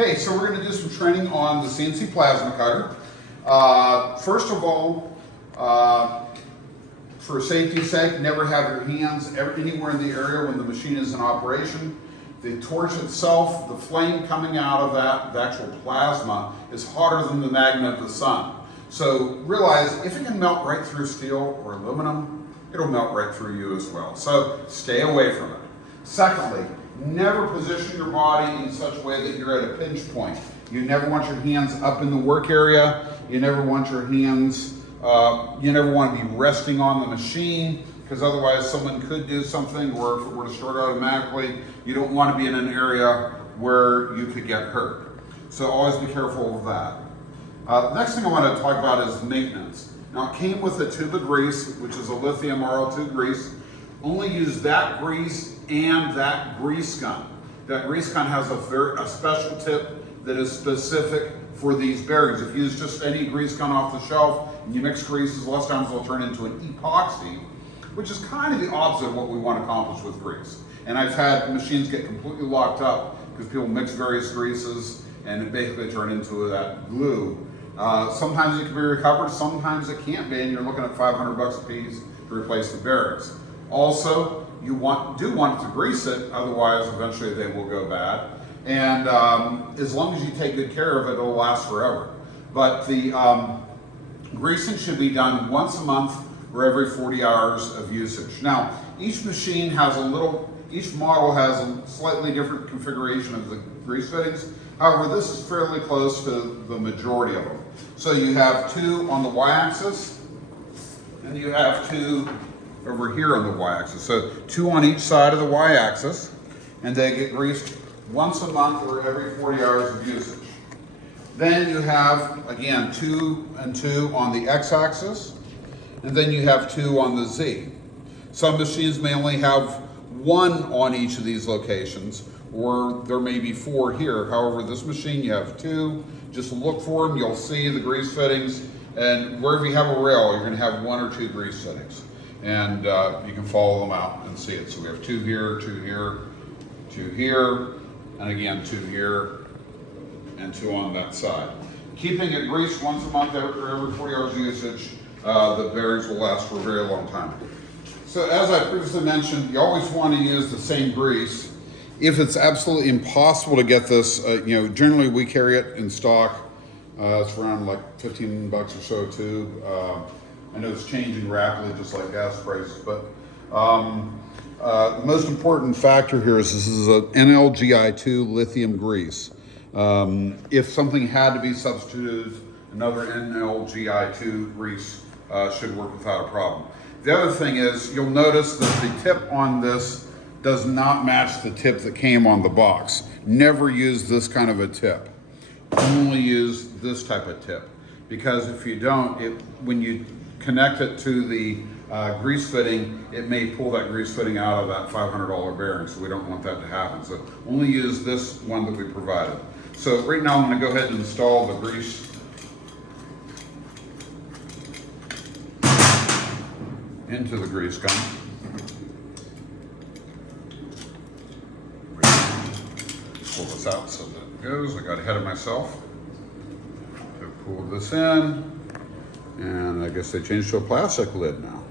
Okay, so we're going to do some training on the CNC plasma cutter. First of all, for safety's sake, never have your hands anywhere in the area when the machine is in operation. The torch itself, the flame coming out of that, the actual plasma, is hotter than the magnet of the sun. So realize if it can melt right through steel or aluminum, it'll melt right through you as well. So stay away from it. Secondly, never position your body in such a way that you're at a pinch point. You never want your hands up in the work area. You never want your hands, you never want to be resting on the machine, because otherwise someone could do something, or if it were to start automatically, you don't want to be in an area where you could get hurt. So always be careful of that. The next thing I want to talk about is maintenance. Now, it came with a tube of grease, which is a lithium RL2 grease. Only use that grease and that grease gun. That grease gun has a special tip that is specific for these bearings. If you use just any grease gun off the shelf and you mix greases, a lot of times they'll turn into an epoxy, which is kind of the opposite of what we want to accomplish with grease. And I've had machines get completely locked up because people mix various greases and it basically turn into that glue. Sometimes it can be recovered, sometimes it can't be, and you're looking at 500 bucks a piece to replace the bearings. Also, you do want to grease it, otherwise eventually they will go bad. And as long as you take good care of it, it'll last forever. But the greasing should be done once a month or every 40 hours of usage. Now, each machine has each model has a slightly different configuration of the grease fittings. However, this is fairly close to the majority of them. So you have two on the y-axis, and you have two over here on the y-axis. So two on each side of the y-axis, and they get greased once a month or every 40 hours of usage. Then you have, again, 2 and 2 on the x-axis, and then you have 2 on the z. Some machines may only have 1 on each of these locations, or there may be 4 here. However, this machine you have 2. Just look for them, you'll see the grease fittings, and wherever you have a rail, you're going to have 1 or 2 grease fittings. And you can follow them out and see it. So we have 2 here, 2 here, 2 here, and again 2 here, and 2 on that side. Keeping it greased once a month or every 40 hours of usage, the bearings will last for a very long time. So as I previously mentioned, you always want to use the same grease. If it's absolutely impossible to get this, generally we carry it in stock. It's around like 15 bucks or so a tube. I know it's changing rapidly, just like gas prices, but the most important factor here is this is a NLGI2 lithium grease. If something had to be substituted, another NLGI2 grease should work without a problem. The other thing is, you'll notice that the tip on this does not match the tip that came on the box. Never use this kind of a tip. Only use this type of tip, because if you don't, when you connect it to the grease fitting, it may pull that grease fitting out of that $500 bearing, so we don't want that to happen. So only use this one that we provided. So right now I'm going to go ahead and install the grease into the grease gun. Pull this out so that it goes. I got ahead of myself. So pull this in, and I guess they changed to a plastic lid now.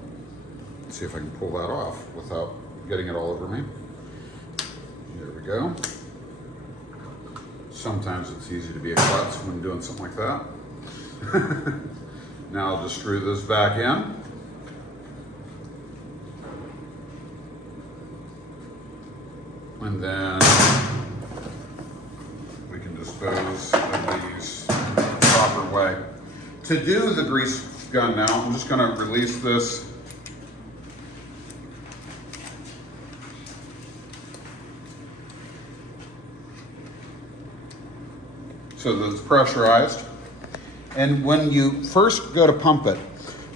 Let's see if I can pull that off without getting it all over me. There we go. Sometimes it's easy to be a klutz when doing something like that. Now I'll just screw this back in. And then we can dispose of these the proper way. To do the grease gun now, I'm just going to release this. So that it's pressurized. And when you first go to pump it,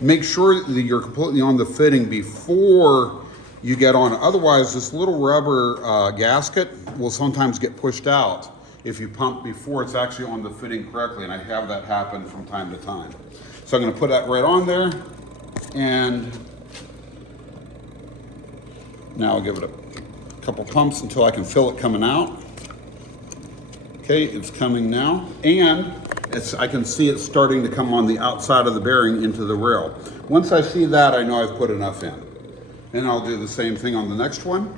make sure that you're completely on the fitting before you get on. Otherwise, this little rubber gasket will sometimes get pushed out if you pump before it's actually on the fitting correctly, and I have that happen from time to time. So I'm going to put that right on there, and now I'll give it a couple pumps until I can feel it coming out. Okay, it's coming now, and I can see it starting to come on the outside of the bearing into the rail. Once I see that, I know I've put enough in. And I'll do the same thing on the next one.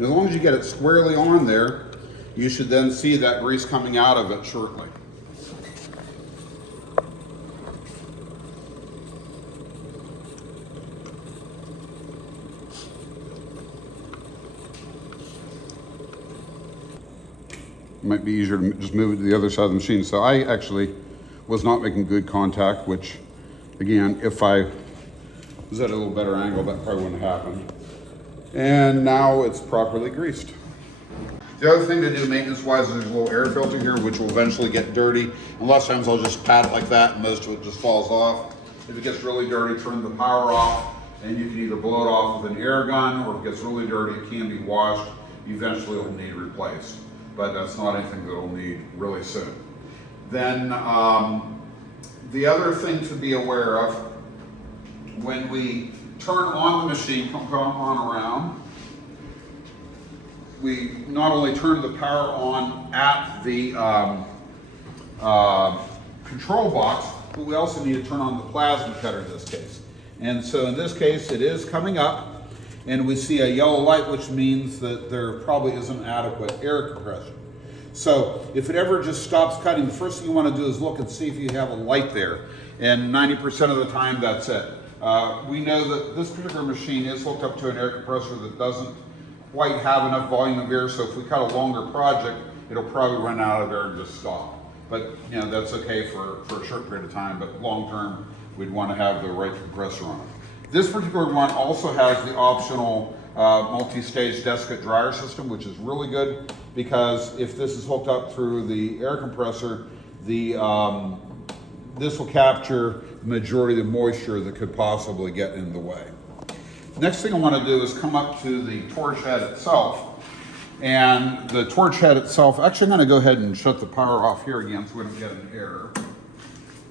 As long as you get it squarely on there, you should then see that grease coming out of it shortly. It might be easier to just move it to the other side of the machine. So I actually was not making good contact, which again, if I was at a little better angle, that probably wouldn't happen. And now it's properly greased. The other thing to do maintenance-wise is there's a little air filter here, which will eventually get dirty. And lots of times I'll just pat it like that, and most of it just falls off. If it gets really dirty, turn the power off, and you can either blow it off with an air gun, or if it gets really dirty, it can be washed. Eventually it'll need replaced, but that's not anything that will need really soon. Then the other thing to be aware of, when we turn on the machine, come on around, we not only turn the power on at the control box, but we also need to turn on the plasma cutter in this case. And so in this case, it is coming up, and we see a yellow light, which means that there probably isn't adequate air compression. So if it ever just stops cutting, the first thing you want to do is look and see if you have a light there. And 90% of the time, that's it. We know that this particular machine is hooked up to an air compressor that doesn't quite have enough volume of air, so if we cut a longer project, it'll probably run out of air and just stop. But you know, that's okay for a short period of time, but long term, we'd want to have the right compressor on it. This particular one also has the optional multi-stage desiccant dryer system, which is really good, because if this is hooked up through the air compressor, this will capture the majority of the moisture that could possibly get in the way. Next thing I want to do is come up to the torch head itself. And the torch head itself, actually I'm going to go ahead and shut the power off here again so we don't get an error.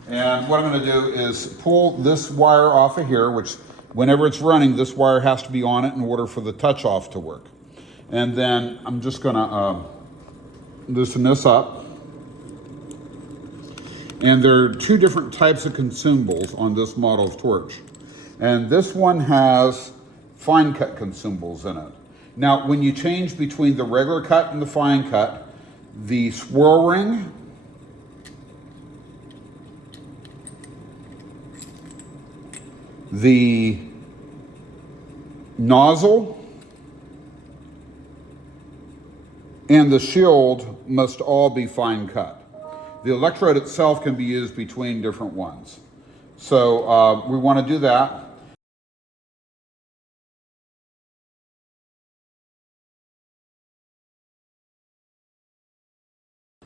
And what I'm going to do is pull this wire off of here, which whenever it's running, this wire has to be on it in order for the touch off to work. And then I'm just going to loosen this up. And there are two different types of consumables on this model of torch. And this one has fine cut consumables in it. Now, when you change between the regular cut and the fine cut, the swirl ring, the nozzle, and the shield must all be fine cut. The electrode itself can be used between different ones. So we want to do that.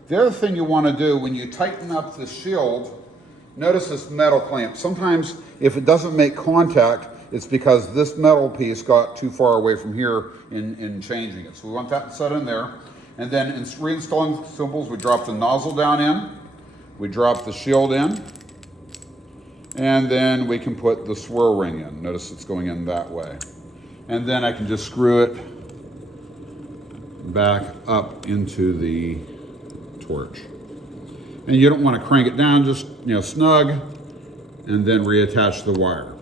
The other thing you want to do when you tighten up the shield, notice this metal clamp. Sometimes if it doesn't make contact, it's because this metal piece got too far away from here in changing it. So we want that set in there. And then in reinstalling consumables, we drop the nozzle down in, we drop the shield in, and then we can put the swirl ring in. Notice it's going in that way. And then I can just screw it back up into the torch. And you don't want to crank it down, just snug, and then reattach the wire.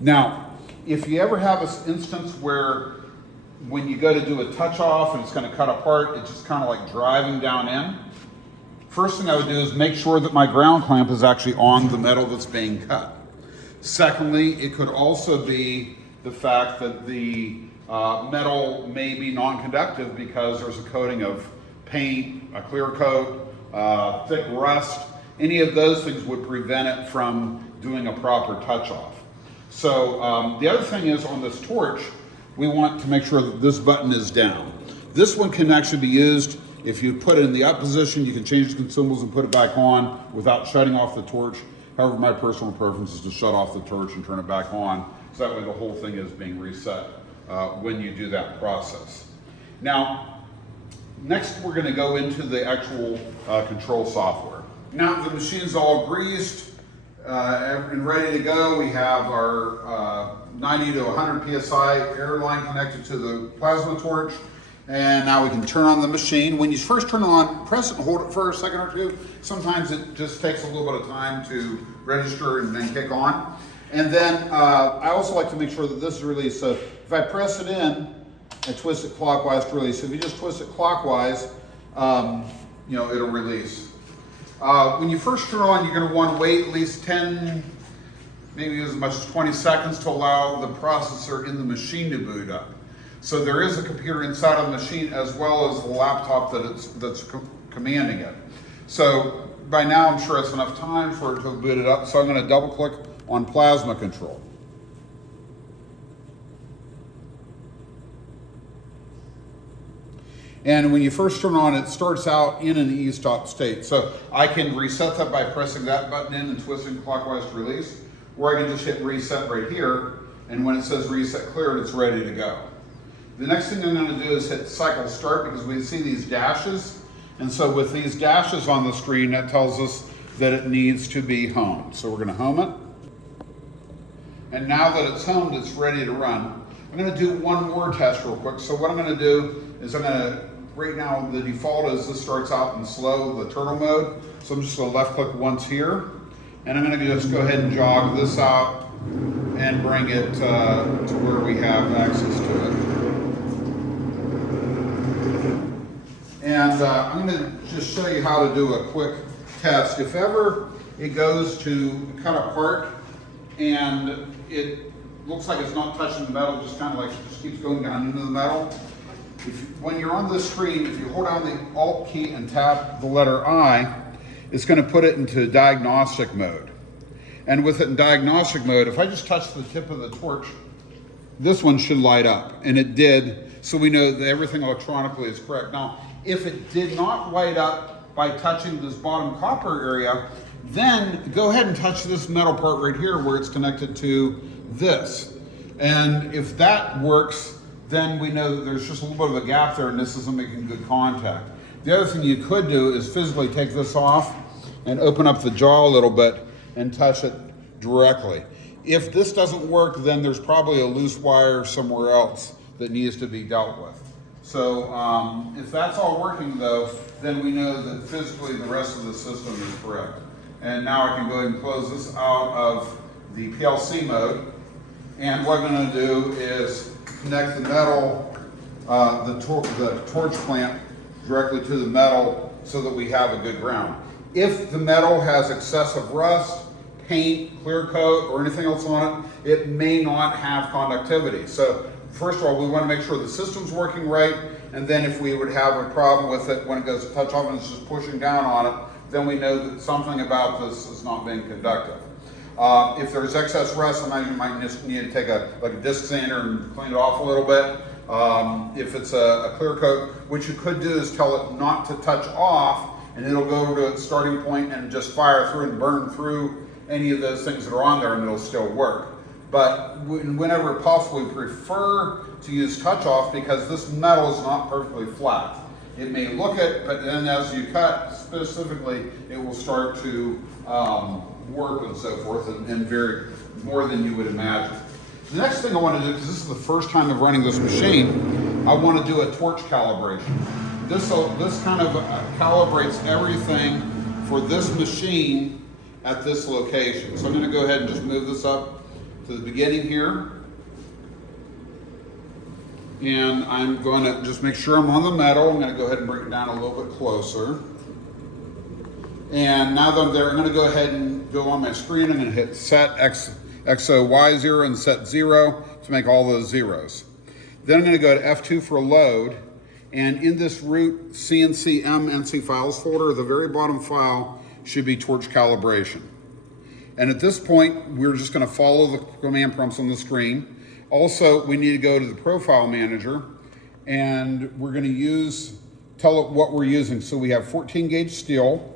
Now, if you ever have an instance where when you go to do a touch off and it's going to cut apart, it's just kind of like driving down in. First thing I would do is make sure that my ground clamp is actually on the metal that's being cut. Secondly, it could also be the fact that the metal may be non-conductive because there's a coating of paint, a clear coat, thick rust. Any of those things would prevent it from doing a proper touch off. So the other thing is on this torch, we want to make sure that this button is down. This one can actually be used if you put it in the up position. You can change the consumables and put it back on without shutting off the torch. However, my personal preference is to shut off the torch and turn it back on, so that way the whole thing is being reset when you do that process. Now, next we're going to go into the actual control software. Now the machine's all greased and ready to go. We have our 90 to 100 psi air line connected to the plasma torch, And now we can turn on the machine. When you first turn it on, press it and hold it for a second or two. Sometimes it just takes a little bit of time to register and then kick on. And then I also like to make sure that this is released. So if I press it in and twist it clockwise to release, if you just twist it clockwise, you know, it'll release. When you first turn on, you're going to want to wait at least 10, maybe as much as 20 seconds to allow the processor in the machine to boot up. So there is a computer inside of the machine as well as the laptop that's commanding it. So by now I'm sure it's enough time for it to boot it up. So I'm going to double click on plasma control. And when you first turn on, it starts out in an e-stop state. So I can reset that by pressing that button in and twisting clockwise to release, or I can just hit reset right here, and when it says reset cleared, it's ready to go. The next thing I'm going to do is hit cycle start, because we see these dashes, and so with these dashes on the screen, that tells us that it needs to be homed. So we're going to home it. And now that it's homed, it's ready to run. I'm going to do one more test real quick. So what I'm going to do is right now the default is this starts out in slow, the turtle mode. So I'm just going to left click once here, and I'm going to just go ahead and jog this out and bring it to where we have access to it. And I'm going to just show you how to do a quick test. If ever it goes to cut apart and it looks like it's not touching the metal, just kind of like just keeps going down into the metal. When you're on this screen, if you hold down the Alt key and tap the letter I, it's going to put it into diagnostic mode. And with it in diagnostic mode, if I just touch the tip of the torch, this one should light up, and it did, so we know that everything electronically is correct. Now, if it did not light up by touching this bottom copper area, then go ahead and touch this metal part right here where it's connected to this. And if that works, then we know that there's just a little bit of a gap there and this isn't making good contact. The other thing you could do is physically take this off and open up the jaw a little bit and touch it directly. If this doesn't work, then there's probably a loose wire somewhere else that needs to be dealt with. So if that's all working though, then we know that physically the rest of the system is correct. And now I can go ahead and close this out of the PLC mode. And what I'm going to do is connect the metal, the torch clamp directly to the metal so that we have a good ground. If the metal has excessive rust, paint, clear coat, or anything else on it, it may not have conductivity. So first of all, we want to make sure the system's working right, and then if we would have a problem with it when it goes to touch off and it's just pushing down on it, then we know that something about this is not being conductive. If there's excess rust, sometimes you might just need to take a disc sander and clean it off a little bit. If it's a clear coat, what you could do is tell it not to touch off, and it'll go to its starting point and just fire through and burn through any of those things that are on there, and it'll still work. But whenever possible, we prefer to use touch off because this metal is not perfectly flat. It may look it, but then as you cut specifically, it will start to warp and so forth, and vary more than you would imagine. The next thing I want to do, because this is the first time of running this machine, I want to do a torch calibration. This kind of calibrates everything for this machine at this location. So I'm going to go ahead and just move this up to the beginning here. And I'm going to just make sure I'm on the metal. I'm going to go ahead and bring it down a little bit closer. And now that I'm there, I'm going to go ahead and go on my screen. I'm going to hit set XOY0 and set 0 to make all those zeros. Then I'm going to go to F2 for load. And in this root CNC NC files folder, the very bottom file should be torch calibration. And at this point, we're just going to follow the command prompts on the screen. Also, we need to go to the profile manager, and we're going to tell it what we're using. So we have 14 gauge steel,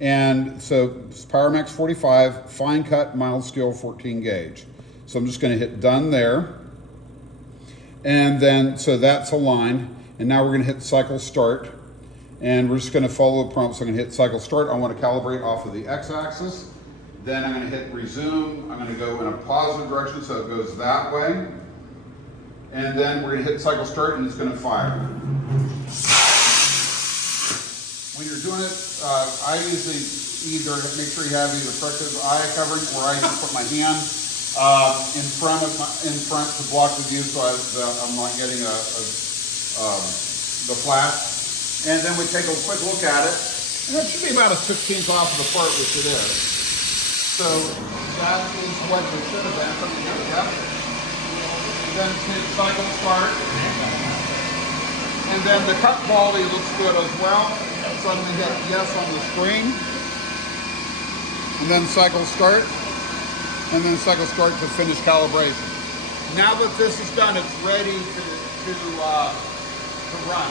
and so PowerMax 45, fine cut, mild steel, 14 gauge. So I'm just going to hit done there. And then, so that's aligned. And now we're going to hit cycle start. And we're just going to follow the prompts. So I'm going to hit cycle start. I want to calibrate off of the x-axis. Then I'm going to hit resume. I'm going to go in a positive direction so it goes that way. and then we're going to hit cycle start and it's going to fire. When you're doing it, I usually either make sure you have either protective eye covering, or I just put my hand in front to block the view, so I'm not getting the flash. And then we take a quick look at it, and it should be about a 16th off of the part, which it is. So that is what we should have been. Yep. Then hit cycle start, and then the cut quality looks good as well. So I'm going to hit yes on the screen, and then cycle start, and then cycle start to finish calibration. Now that this is done, it's ready to run.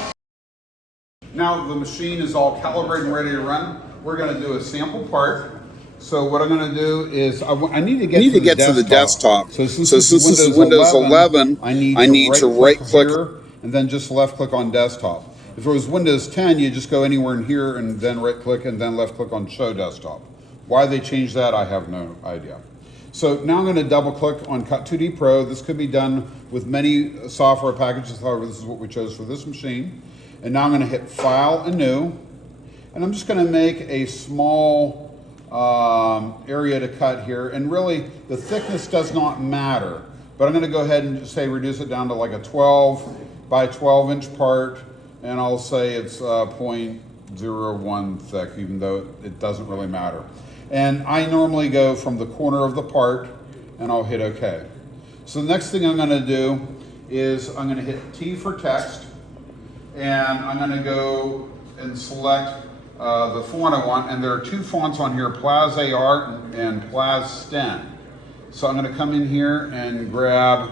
Now the machine is all calibrated and ready to run. We're going to do a sample part. So what I'm going to do is I need to get to the desktop. So since this is Windows 11, I need to right click here and then just left click on desktop. If it was Windows 10, you just go anywhere in here and then right click and then left click on show desktop. Why they changed that, I have no idea. So now I'm going to double click on Cut2D Pro. This could be done with many software packages, however this is what we chose for this machine. And now I'm going to hit File and New, and I'm just going to make a small area to cut here, and really the thickness does not matter, but I'm going to go ahead and just say reduce it down to like a 12 by 12 inch part, and I'll say it's 0.01 thick, even though it doesn't really matter. And I normally go from the corner of the part, and I'll hit OK. So the next thing I'm going to do is I'm going to hit T for text, and I'm going to go and select the font I want, and there are two fonts on here, Plaz AR and Plaz Sten. So I'm going to come in here and grab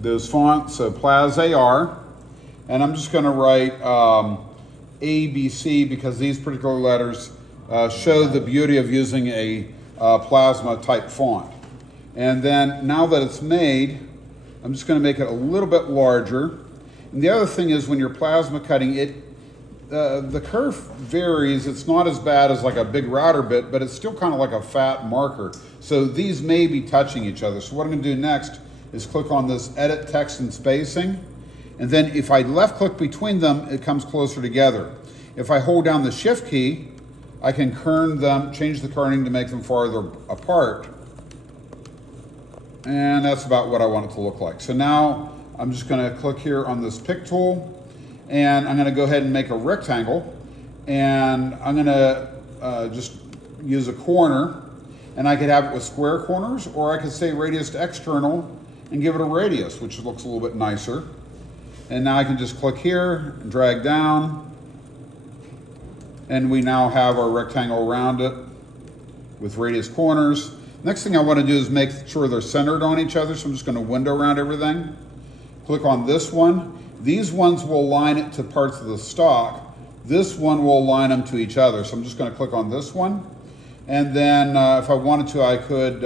those fonts, so Plaz AR, and I'm just going to write ABC because these particular letters show the beauty of using a plasma type font. And then now that it's made, I'm just going to make it a little bit larger. And the other thing is when you're plasma cutting it, the curve varies. It's not as bad as like a big router bit, but it's still kind of like a fat marker. So these may be touching each other. So what I'm going to do next is click on this Edit Text and Spacing. And then if I left click between them, it comes closer together. If I hold down the Shift key, I can kern them, change the kerning to make them farther apart. And that's about what I want it to look like. So now I'm just going to click here on this pick tool, and I'm going to go ahead and make a rectangle, and I'm going to just use a corner, and I could have it with square corners, or I could say radius to external and give it a radius, which looks a little bit nicer. And now I can just click here and drag down, and we now have our rectangle around it with radius corners. Next thing I want to do is make sure they're centered on each other, so I'm just going to window around everything. Click on this one. These ones will align it to parts of the stock. This one will align them to each other. So I'm just going to click on this one. And then if I wanted to, I could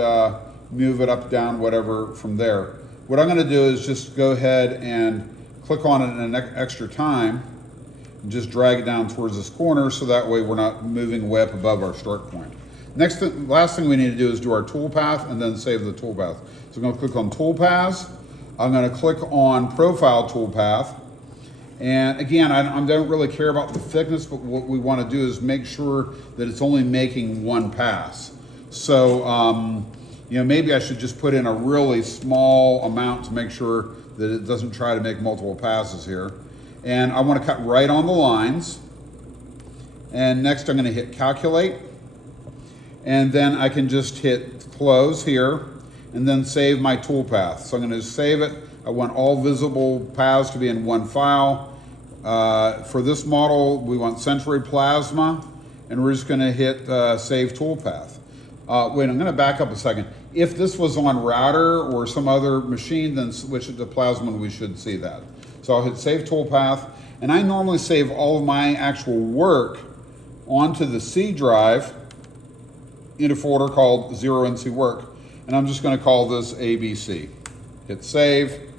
move it up, down, whatever from there. What I'm going to do is just go ahead and click on it an extra time and just drag it down towards this corner, so that way we're not moving way up above our start point. Last thing we need to do is do our toolpath and then save the toolpath. So I'm going to click on Toolpaths. I'm going to click on Profile Toolpath. And again, I don't really care about the thickness, but what we want to do is make sure that it's only making one pass. So, you know, maybe I should just put in a really small amount to make sure that it doesn't try to make multiple passes here. And I want to cut right on the lines. And next I'm going to hit Calculate. And then I can just hit Close here and then save my toolpath. So I'm going to save it. I want all visible paths to be in one file. For this model, we want Centroid Plasma, and we're just going to hit Save Toolpath. Wait, I'm going to back up a second. If this was on router or some other machine, then switch it to Plasma and we should see that. So I'll hit Save Toolpath, and I normally save all of my actual work onto the C drive in a folder called 0NC Work, and I'm just going to call this ABC. Hit Save,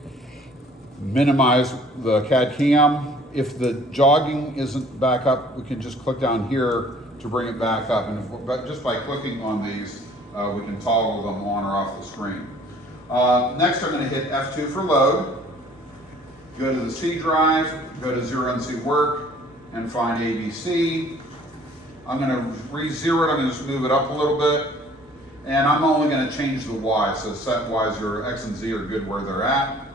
minimize the CAD CAM. If the jogging isn't back up, we can just click down here to bring it back up, and just by clicking on these, we can toggle them on or off the screen. Next, I'm going to hit F2 for load. Go to the C drive, go to 0 NC work, and find ABC. I'm going to re-zero it. I'm going to just move it up a little bit. And I'm only going to change the Y. So set Y0, X and Z are good where they're at.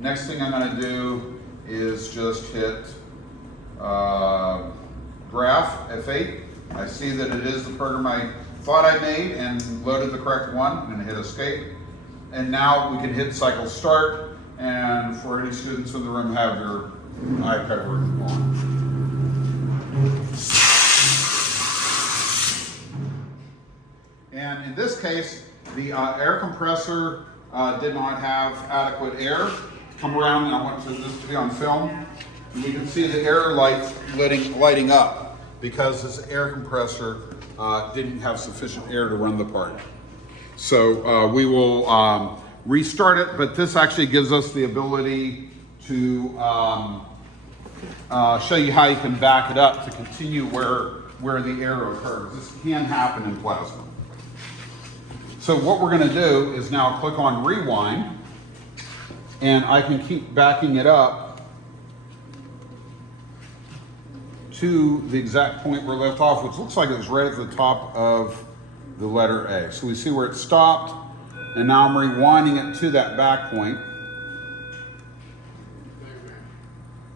Next thing I'm going to do is just hit graph, F8. I see that it is the program I thought I made and loaded the correct one. I'm going to hit escape. And now we can hit cycle start. And for any students in the room, have your eye cover on. And in this case, the air compressor did not have adequate air. Come around, and I want this to be on film. And you can see the air light lighting up because this air compressor didn't have sufficient air to run the part. So we will restart it, but this actually gives us the ability to show you how you can back it up to continue where the air occurs. This can happen in plasma. So what we're going to do is now click on rewind, and I can keep backing it up to the exact point where it left off, which looks like it was right at the top of the letter A. So we see where it stopped, and now I'm rewinding it to that back point.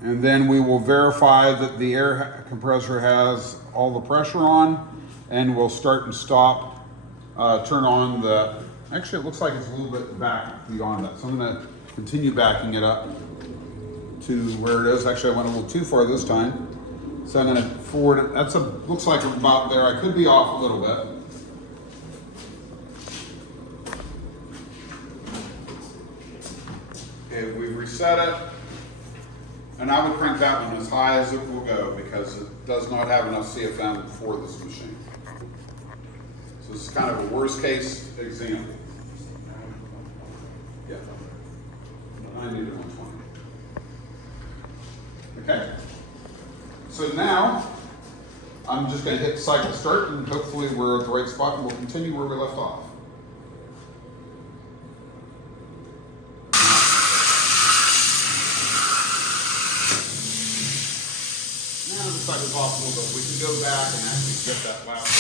And then we will verify that the air compressor has all the pressure on, and we'll start and stop. Turn on the, actually it looks like it's a little bit back beyond that. So I'm going to continue backing it up to where it is. Actually, I went a little too far this time. So I'm going to forward it. That's looks like about there. I could be off a little bit. Okay, we've reset it. And I would crank that one as high as it will go because it does not have enough CFM for this machine. So this is kind of a worst case example. Yeah, 90 to 120. Okay, so now I'm just going to hit cycle start, and hopefully we're at the right spot, and we'll continue where we left off. Now the cycle's off a little bit. We can go back and actually get that last one.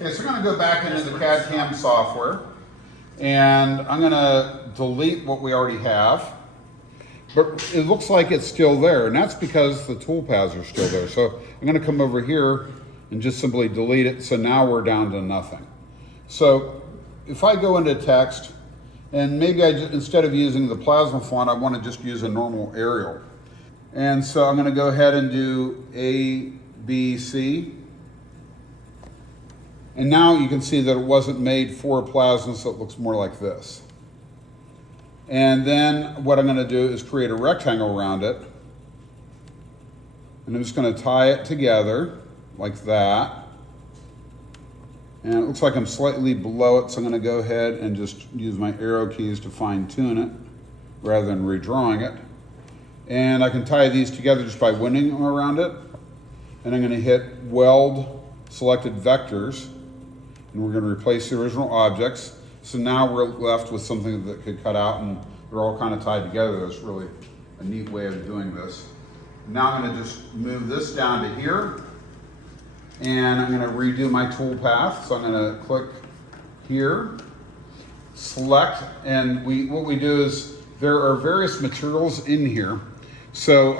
Okay, so we're going to go back into the CAD/CAM software, and I'm going to delete what we already have, but it looks like it's still there, and that's because the toolpaths are still there. So I'm going to come over here and just simply delete it, so now we're down to nothing. So if I go into text, and maybe instead of using the plasma font, I want to just use a normal Arial. And so I'm going to go ahead and do A, B, C. And now you can see that it wasn't made for plasma, so it looks more like this. And then what I'm going to do is create a rectangle around it. And I'm just going to tie it together like that. And it looks like I'm slightly below it, so I'm going to go ahead and just use my arrow keys to fine tune it rather than redrawing it. And I can tie these together just by winding them around it. And I'm going to hit weld selected vectors. And we're going to replace the original objects. So now we're left with something that could cut out, and they're all kind of tied together. That's really a neat way of doing this. Now I'm going to just move this down to here, and I'm going to redo my tool path. So I'm going to click here, select, and what we do is there are various materials in here. So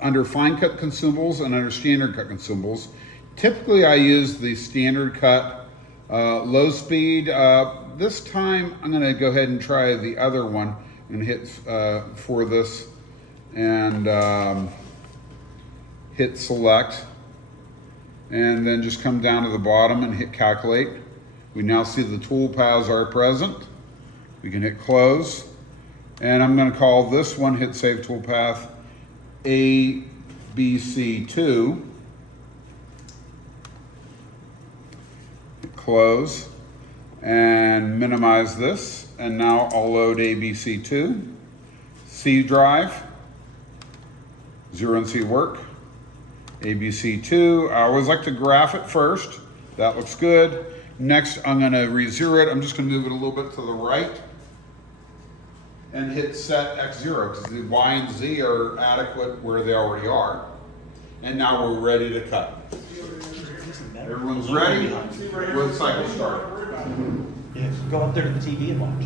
under fine cut consumables and under standard cut consumables, typically I use the standard cut low speed. This time I'm going to go ahead and try the other one and hit for this and hit select. and then just come down to the bottom and hit calculate. We now see the tool paths are present. We can hit close, and I'm going to call this one, hit save toolpath, ABC2. Hit close and minimize this, and now I'll load ABC2. C drive, 0NC work, ABC2. I always like to graph it first. That looks good. Next, I'm going to re-zero it. I'm just going to move it a little bit to the right and hit set X0 because the Y and Z are adequate where they already are. And now we're ready to cut. Everyone's ready? With cycle start. Yeah, go up there to the TV and watch.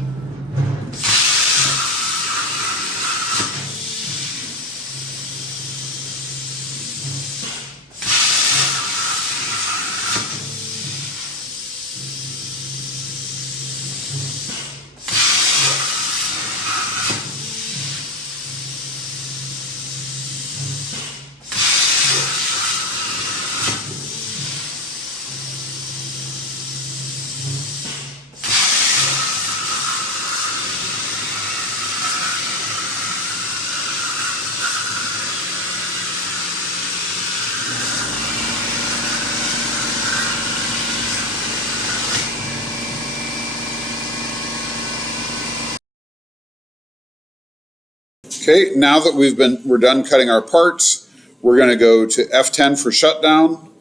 Okay, now that we're done cutting our parts, we're going to go to F10 for shutdown,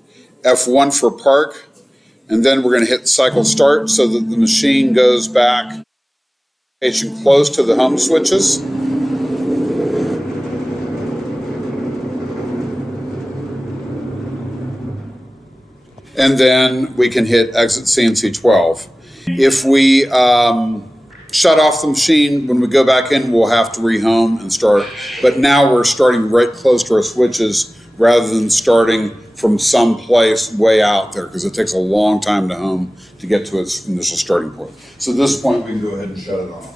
F1 for park, and then we're going to hit cycle start so that the machine goes back close to the home switches. And then we can hit exit CNC 12. If we shut off the machine, when we go back in, we'll have to rehome and start. But now we're starting right close to our switches rather than starting from some place way out there because it takes a long time to home to get to its initial starting point. So at this point, we can go ahead and shut it off.